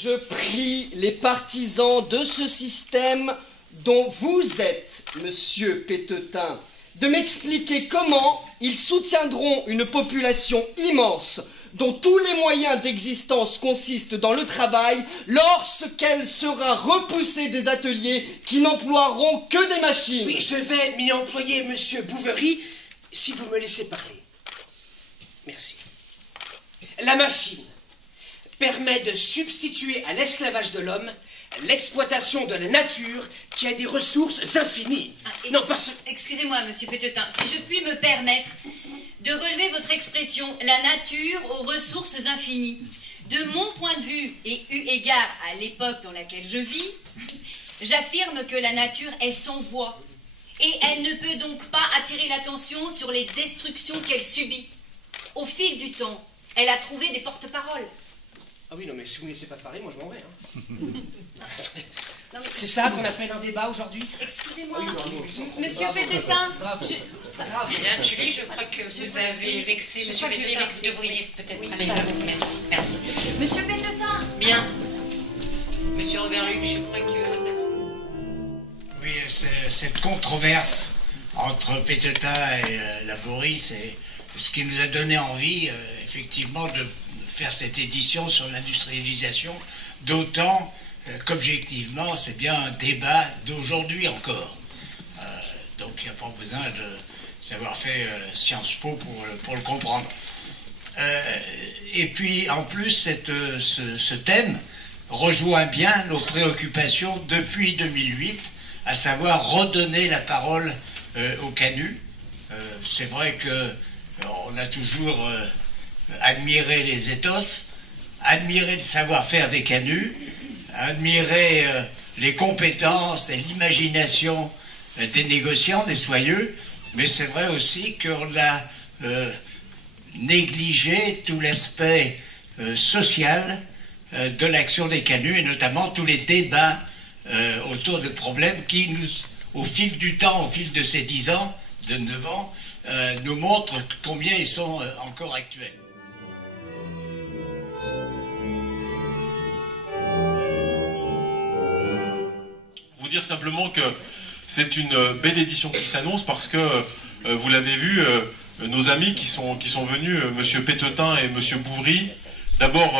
Je prie les partisans de ce système dont vous êtes, monsieur Pétetin, de m'expliquer comment ils soutiendront une population immense dont tous les moyens d'existence consistent dans le travail lorsqu'elle sera repoussée des ateliers qui n'emploieront que des machines. Oui, je vais m'y employer, monsieur Bouverie, si vous me laissez parler. Merci. La machine permet de substituer à l'esclavage de l'homme l'exploitation de la nature qui a des ressources infinies. Excusez-moi, monsieur Pétetin, si je puis me permettre de relever votre expression « la nature aux ressources infinies ». De mon point de vue, et eu égard à l'époque dans laquelle je vis, j'affirme que la nature est sans voix. Et elle ne peut donc pas attirer l'attention sur les destructions qu'elle subit. Au fil du temps, elle a trouvé des porte-paroles. Ah oui, non, mais si vous ne me laissez pas parler, moi je m'en vais. C'est ça qu'on appelle un débat aujourd'hui? Excusez-moi, monsieur Pétetin. Bien, Julie, je crois que vous avez vexé monsieur Pétetin. Vous devriez peut-être aller là. Merci, merci. Monsieur Pétetin. Bien. Monsieur Robert-Luc, je crois que... Oui, cette controverse entre Pétetin et Laborie, c'est ce qui nous a donné envie, effectivement, de faire cette édition sur l'industrialisation, d'autant qu'objectivement, c'est bien un débat d'aujourd'hui encore. Donc il n'y a pas besoin d'avoir fait Sciences Po pour le comprendre. Et puis, en plus, ce thème rejoint bien nos préoccupations depuis 2008, à savoir redonner la parole au Canut. C'est vrai qu'on a toujours admiré les étoffes, admiré le savoir-faire des Canuts, admirer les compétences et l'imagination des négociants, des soyeux, mais c'est vrai aussi qu'on a négligé tout l'aspect social de l'action des Canuts, et notamment tous les débats autour de problèmes qui, au fil du temps, au fil de ces 10 ans, de 9 ans, nous montrent combien ils sont encore actuels. Vous dire simplement que c'est une belle édition qui s'annonce parce que, vous l'avez vu, nos amis qui sont venus, monsieur Pétetin et monsieur Bouverie, d'abord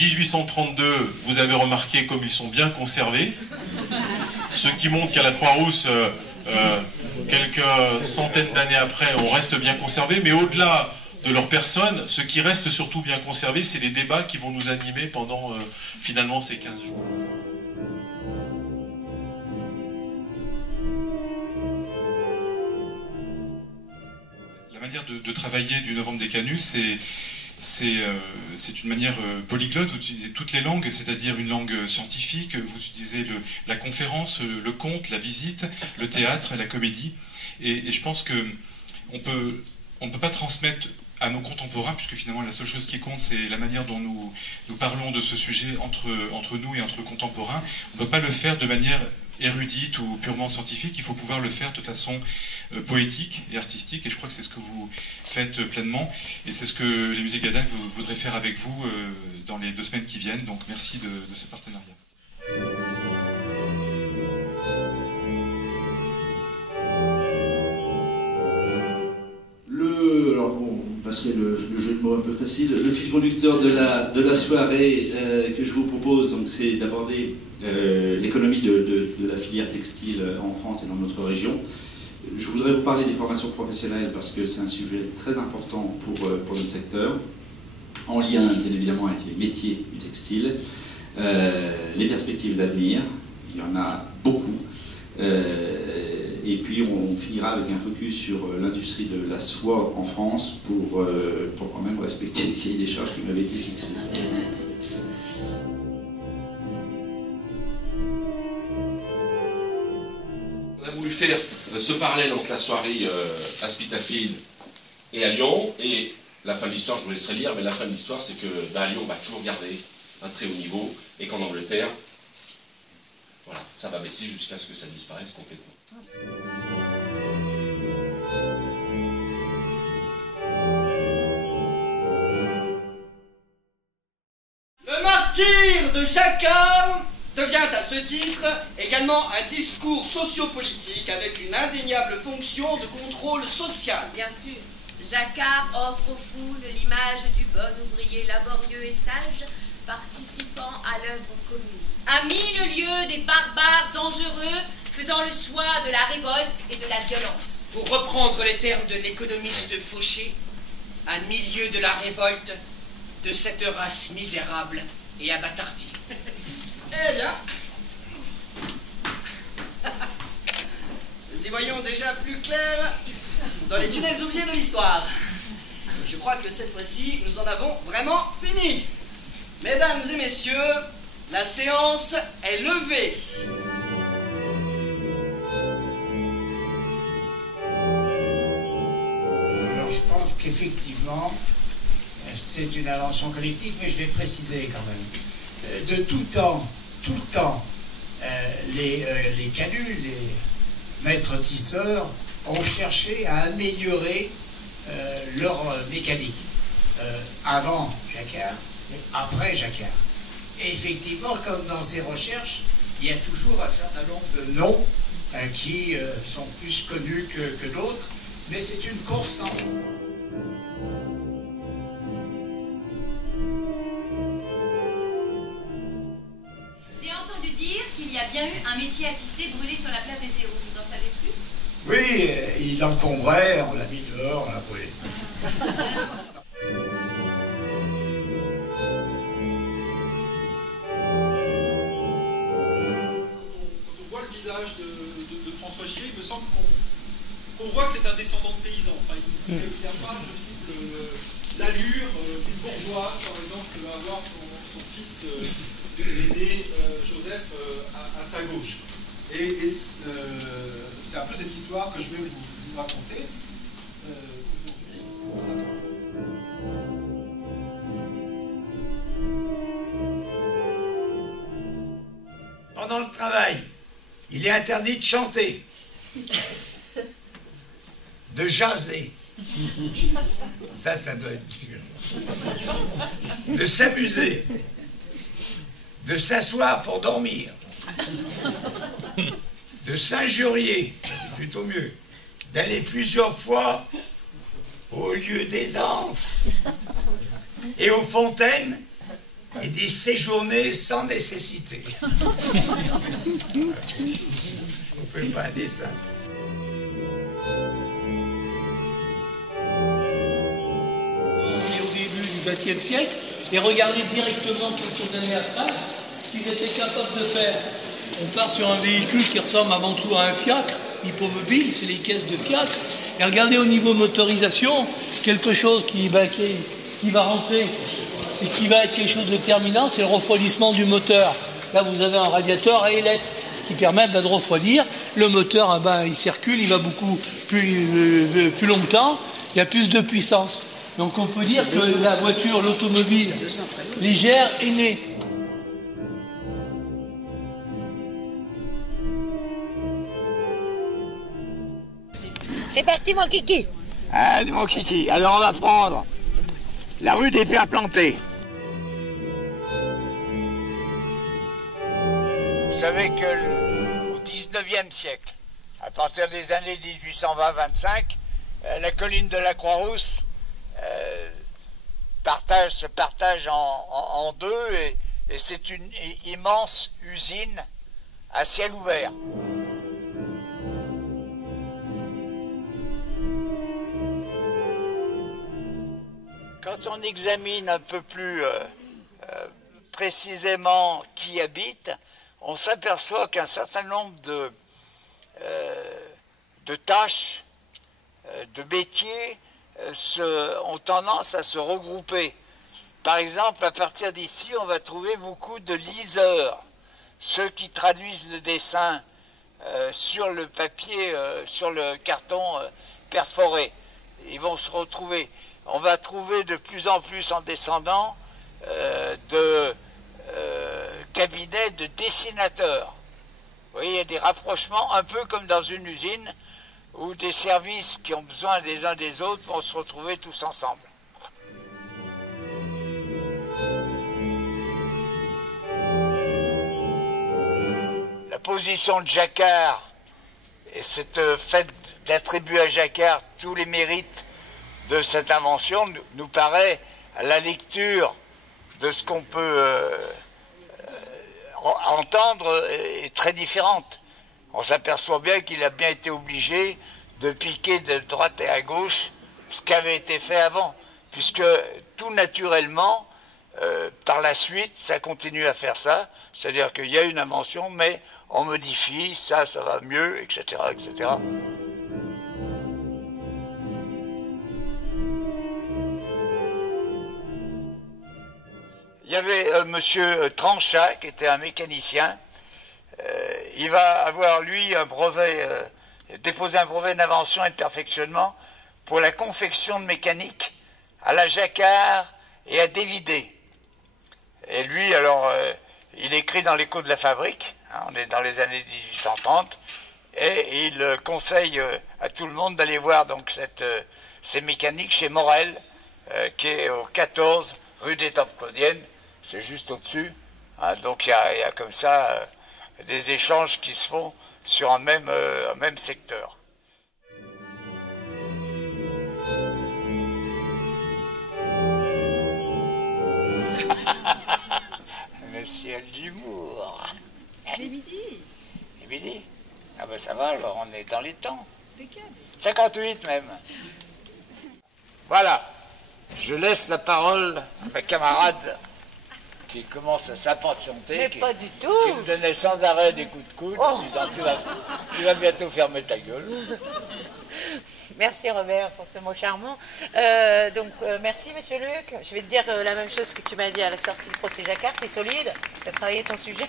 1832, vous avez remarqué comme ils sont bien conservés, ce qui montre qu'à la Croix-Rousse, quelques centaines d'années après, on reste bien conservé, mais au-delà de leur personne, ce qui reste surtout bien conservé, c'est les débats qui vont nous animer pendant finalement ces 15 jours. La manière de travailler du Novembre des Canuts, c'est une manière polyglotte, vous utilisez toutes les langues, c'est-à-dire une langue scientifique, vous utilisez la conférence, le conte, la visite, le théâtre, la comédie, et je pense qu'on ne peut pas transmettre à nos contemporains, puisque finalement la seule chose qui compte, c'est la manière dont nous parlons de ce sujet entre nous et entre contemporains. On ne peut pas le faire de manière érudite ou purement scientifique, il faut pouvoir le faire de façon poétique et artistique, et je crois que c'est ce que vous faites pleinement, et c'est ce que les musées Gadagne voudraient faire avec vous dans les 2 semaines qui viennent, donc merci de ce partenariat. Alors bon, on passerait le jeu de mots un peu facile. Le fil conducteur de la soirée que je vous propose, c'est d'aborder l'économie de la filière textile en France et dans notre région. Je voudrais vous parler des formations professionnelles parce que c'est un sujet très important pour notre secteur, en lien bien évidemment avec les métiers du textile, les perspectives d'avenir, il y en a beaucoup. Et puis on finira avec un focus sur l'industrie de la soie en France pour quand même respecter le cahier des charges qui m'avait été fixé. On a voulu faire ce parallèle entre la soirée à Spitafield et à Lyon, et la fin de l'histoire, je vous laisserai lire, mais la fin de l'histoire, c'est que à Lyon, on va toujours garder un très haut niveau, et qu'en Angleterre, voilà, ça va baisser jusqu'à ce que ça disparaisse complètement. Le martyr de Jacquard devient à ce titre également un discours sociopolitique avec une indéniable fonction de contrôle social. Bien sûr, Jacquard offre aux foules l'image du bon ouvrier laborieux et sage, participant à l'œuvre commune. À mille lieues des barbares dangereux, faisant le choix de la révolte et de la violence. Pour reprendre les termes de l'économiste Fauché, à milieu de la révolte de cette race misérable et abattardie. Eh bien, nous y voyons déjà plus clair dans les tunnels oubliés de l'histoire. Je crois que cette fois-ci, nous en avons vraiment fini. Mesdames et messieurs, la séance est levée. Alors je pense qu'effectivement, c'est une invention collective, mais je vais préciser quand même. De tout le temps, les canuts, les maîtres tisseurs ont cherché à améliorer leur mécanique. Avant Jacquard, mais après Jacquard. Et effectivement, comme dans ces recherches, il y a toujours un certain nombre de noms qui sont plus connus que d'autres, mais c'est une constante. J'ai entendu dire qu'il y a bien eu un métier à tisser brûlé sur la place des terreaux. Vous en savez plus? Oui, il encombrait, on l'a mis dehors, on l'a brûlé. De François Gillet, il me semble qu'on voit que c'est un descendant de paysan. Enfin, il n'y a pas, je trouve, l'allure d'une bourgeoise, par exemple, que va avoir son fils aîné, Joseph, à sa gauche. Et c'est un peu cette histoire que je vais vous raconter aujourd'hui. Pendant le travail, il est interdit de chanter, de jaser, ça doit être dur, de s'amuser, de s'asseoir pour dormir, de s'injurier, c'est plutôt mieux, d'aller plusieurs fois au lieu d'aisance et aux fontaines, et d'y séjourner sans nécessité. Je ne vous fais pas un dessin. On est au début du XXe siècle, et regardez directement quelques années après ce qu'ils étaient capables de faire. On part sur un véhicule qui ressemble avant tout à un fiacre, hippomobile, c'est les caisses de fiacre. Et regardez au niveau motorisation, quelque chose qui va rentrer et qui va être quelque chose de déterminant, c'est le refroidissement du moteur. Là, vous avez un radiateur à ailettes qui permet de refroidir. Le moteur, il circule, il va beaucoup plus longtemps, il y a plus de puissance. Donc on peut dire que la voiture, l'automobile légère est née. C'est parti, mon kiki. Ah, mon kiki. Alors on va prendre la rue des Pins Plantés. Vous savez que au XIXe siècle, à partir des années 1820-25, la colline de la Croix-Rousse se partage en deux et c'est une immense usine à ciel ouvert. Quand on examine un peu plus précisément qui habite, on s'aperçoit qu'un certain nombre de tâches, de métiers ont tendance à se regrouper. Par exemple, à partir d'ici, on va trouver beaucoup de liseurs, ceux qui traduisent le dessin sur le papier, sur le carton perforé. Ils vont se retrouver. On va trouver de plus en plus en descendant de cabinets de dessinateurs. Vous voyez, il y a des rapprochements un peu comme dans une usine où des services qui ont besoin des uns des autres vont se retrouver tous ensemble. position de Jacquard et cette fait d'attribuer à Jacquard tous les mérites de cette invention nous paraît, à la lecture de ce qu'on peut entendre, est très différente. On s'aperçoit bien qu'il a bien été obligé de piquer de droite et à gauche ce qui avait été fait avant, puisque tout naturellement, par la suite, ça continue à faire ça, c'est-à-dire qu'il y a une invention, mais on modifie, ça va mieux, etc., etc. Il y avait monsieur Tranchat, qui était un mécanicien. Il va avoir, lui, un brevet, déposer un brevet d'invention et de perfectionnement pour la confection de mécanique à la Jacquard et à dévider. Et lui, alors, il écrit dans l'écho de la fabrique, hein, on est dans les années 1830, et il conseille à tout le monde d'aller voir donc ces mécaniques chez Morel, qui est au 14 rue des Tempes Claudiennes, c'est juste au-dessus. Hein, donc il y a comme ça des échanges qui se font sur un même secteur. Monsieur d'humour. Les midi. Les midi. Ah ben ça va, alors on est dans les temps. Impeccable. 58 même. Voilà. Je laisse la parole à ma camarade qui commence à s'impatienter. Mais pas du tout. Qui me donnait sans arrêt des coups de coude en disant tu vas bientôt fermer ta gueule. Merci Robert pour ce mot charmant. Merci Monsieur Luc. Je vais te dire la même chose que tu m'as dit à la sortie du procès Jacquard. T'es solide, t'as travaillé ton sujet.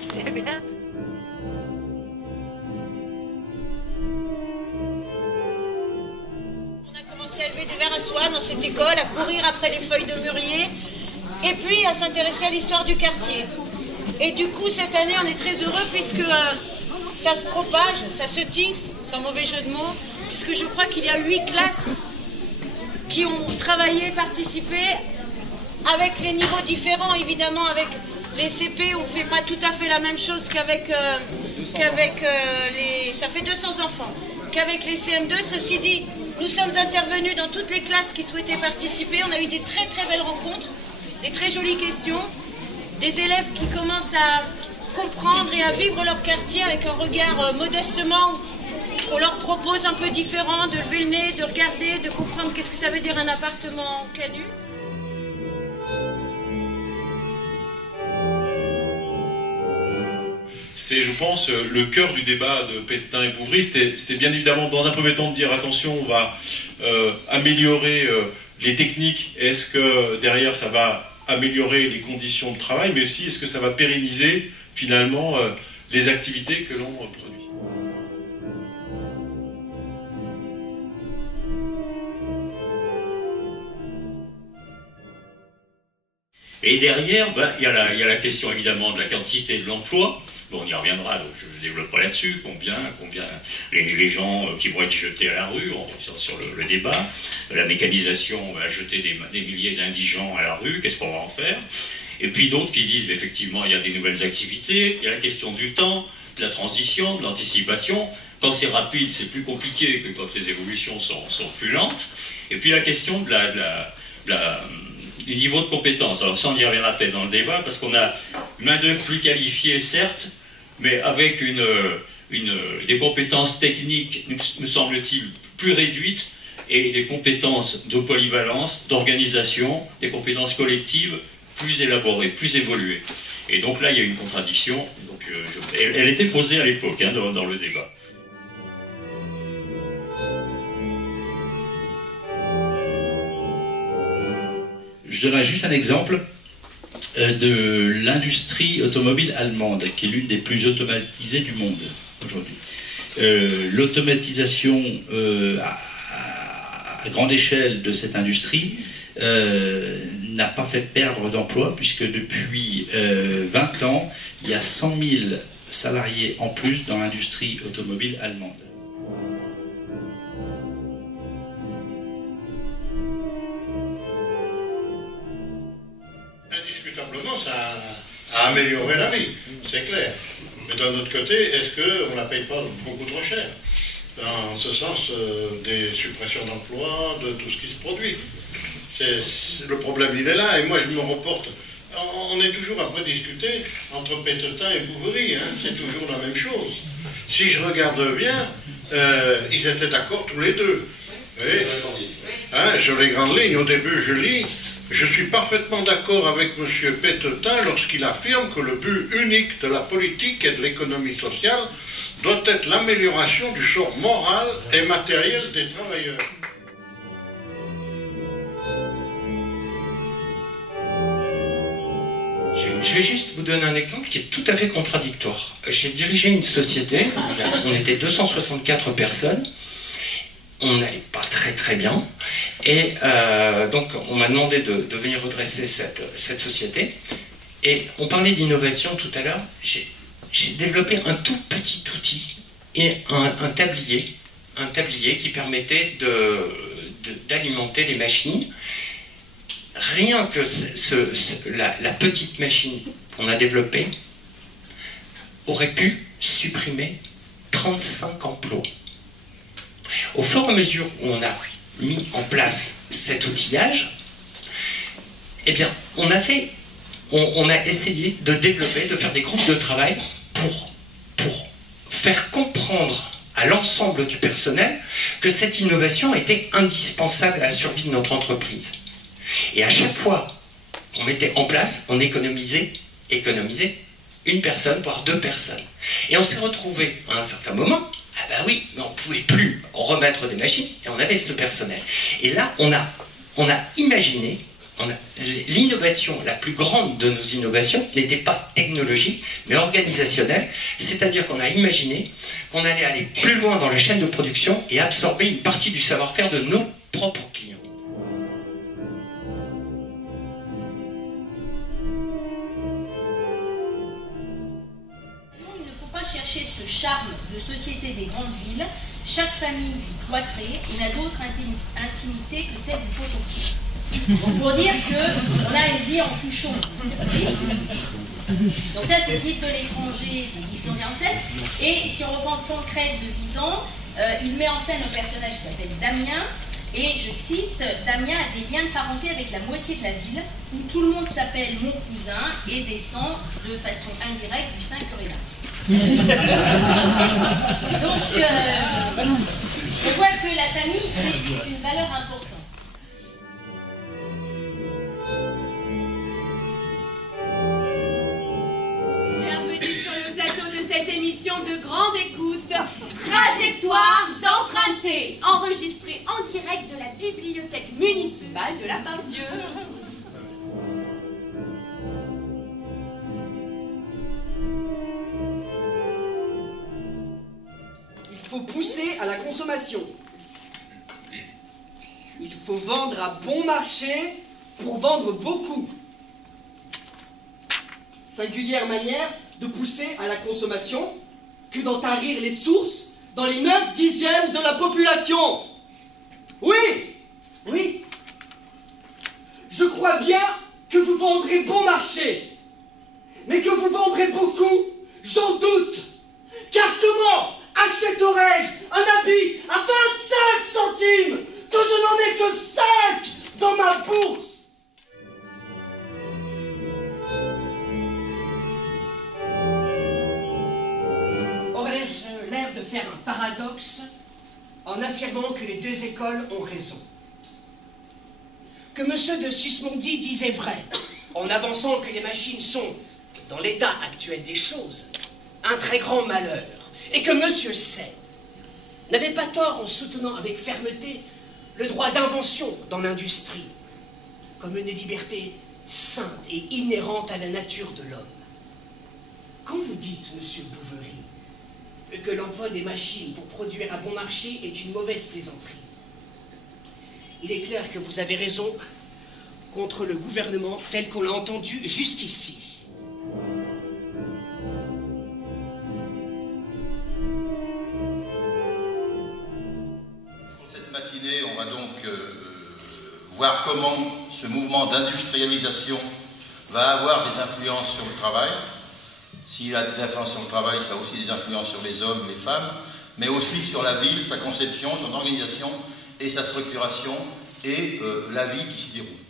C'est bien. On a commencé à élever des vers à soie dans cette école, à courir après les feuilles de mûrier, et puis à s'intéresser à l'histoire du quartier. Et du coup, cette année, on est très heureux puisque ça se propage, ça se tisse, sans mauvais jeu de mots, puisque je crois qu'il y a 8 classes qui ont travaillé, participé, avec les niveaux différents, évidemment. Avec les CP, on ne fait pas tout à fait la même chose qu'avec les... Ça fait 200 enfants. Qu'avec les CM2, ceci dit, nous sommes intervenus dans toutes les classes qui souhaitaient participer. On a eu des très très belles rencontres, des très jolies questions, des élèves qui commencent à comprendre et à vivre leur quartier avec un regard modestement qu'on leur propose un peu différent, de lever le nez, de regarder, de comprendre qu'est-ce que ça veut dire un appartement canu. C'est, je pense, le cœur du débat de Pétetin et Bouvry. C'était bien évidemment, dans un premier temps, de dire attention, on va améliorer les techniques. Est-ce que derrière, ça va améliorer les conditions de travail, mais aussi est-ce que ça va pérenniser finalement les activités que l'on produit. Et derrière, il y a la question évidemment de la quantité de l'emploi. Bon, on y reviendra, donc je ne développe pas là-dessus, combien les gens qui vont être jetés à la rue, sur le débat, la mécanisation va jeter des milliers d'indigents à la rue, qu'est-ce qu'on va en faire? Et puis d'autres qui disent, effectivement, il y a des nouvelles activités, il y a la question du temps, de la transition, de l'anticipation. Quand c'est rapide, c'est plus compliqué que quand les évolutions sont plus lentes. Et puis la question du niveau de compétence. Alors ça, on y reviendra peut-être dans le débat, parce qu'on a une main-d'œuvre plus qualifiée, certes, mais avec des compétences techniques, me semble-t-il, plus réduites, et des compétences de polyvalence, d'organisation, des compétences collectives plus élaborées, plus évoluées. Et donc là, il y a une contradiction. Donc, elle était posée à l'époque, hein, dans le débat. Je donnerai juste un exemple de l'industrie automobile allemande, qui est l'une des plus automatisées du monde aujourd'hui. L'automatisation à grande échelle de cette industrie n'a pas fait perdre d'emplois, puisque depuis 20 ans, il y a 100 000 salariés en plus dans l'industrie automobile allemande. Indiscutablement, ça a amélioré la vie, c'est clair. Mais d'un autre côté, est-ce qu'on ne la paye pas beaucoup trop cher? Dans ce sens, des suppressions d'emplois, de tout ce qui se produit. Le problème, il est là, et moi je me reporte. On est toujours après discuter entre Pétetin et Bouverie, hein, c'est toujours la même chose. Si je regarde bien, ils étaient d'accord tous les deux. Oui. Hein, sur les grandes lignes, au début je lis, je suis parfaitement d'accord avec M. Pétetin lorsqu'il affirme que le but unique de la politique et de l'économie sociale doit être l'amélioration du sort moral et matériel des travailleurs. Je vais juste vous donner un exemple qui est tout à fait contradictoire. J'ai dirigé une société, on était 264 personnes, on n'allait pas très bien, et donc on m'a demandé de venir redresser cette société, et on parlait d'innovation tout à l'heure, j'ai développé un tout petit outil, et un tablier qui permettait d'alimenter les machines. Rien que la petite machine qu'on a développée aurait pu supprimer 35 emplois. Au fur et à mesure où on a mis en place cet outillage, eh bien, on a essayé de développer, de faire des groupes de travail pour faire comprendre à l'ensemble du personnel que cette innovation était indispensable à la survie de notre entreprise. Et à chaque fois qu'on mettait en place, on économisait une personne, voire 2 personnes. Et on s'est retrouvé à un certain moment, ah bah oui, mais on ne pouvait plus remettre des machines, et on avait ce personnel. Et là, on a imaginé, l'innovation, la plus grande de nos innovations, n'était pas technologique, mais organisationnelle, c'est-à-dire qu'on a imaginé qu'on allait aller plus loin dans la chaîne de production et absorber une partie du savoir-faire de nos propres clients. Chercher ce charme de société des grandes villes, chaque famille vit cloîtrée et n'a d'autre intimité que celle du pot-au-feu. Donc pour dire qu'on a une vie en cuchon. Donc ça c'est le titre de l'étranger de 1847. Et si on reprend Tancrède de Vizan, il met en scène un personnage qui s'appelle Damien. Et je cite, Damien a des liens de parenté avec la moitié de la ville, où tout le monde s'appelle mon cousin et descend de façon indirecte du Saint-Curénas. Donc, on voit que la famille, c'est une valeur importante. Bienvenue sur le plateau de cette émission de grande écoute, Trajectoires empruntées, enregistrée en direct de la bibliothèque municipale de la Part-Dieu. Il faut pousser à la consommation. Il faut vendre à bon marché pour vendre beaucoup. Singulière manière de pousser à la consommation que d'en tarir les sources dans les 9/10 de la population. Oui. Je crois bien que vous vendrez bon marché. Mais que vous vendrez beaucoup, j'en doute. Car comment achèterais-je un habit à 25 centimes quand je n'en ai que 5 dans ma bourse? Aurais-je l'air de faire un paradoxe en affirmant que les 2 écoles ont raison? Que M. de Sismondi disait vrai en avançant que les machines sont, dans l'état actuel des choses, un très grand malheur, et que M. Say n'avait pas tort en soutenant avec fermeté le droit d'invention dans l'industrie, comme une liberté sainte et inhérente à la nature de l'homme. Quand vous dites, M. Bouverie, que l'emploi des machines pour produire à bon marché est une mauvaise plaisanterie, il est clair que vous avez raison contre le gouvernement tel qu'on l'a entendu jusqu'ici. Cette matinée, on va donc voir comment ce mouvement d'industrialisation va avoir des influences sur le travail. S'il a des influences sur le travail, ça a aussi des influences sur les hommes, les femmes, mais aussi sur la ville, sa conception, son organisation et sa structuration et la vie qui s'y déroule.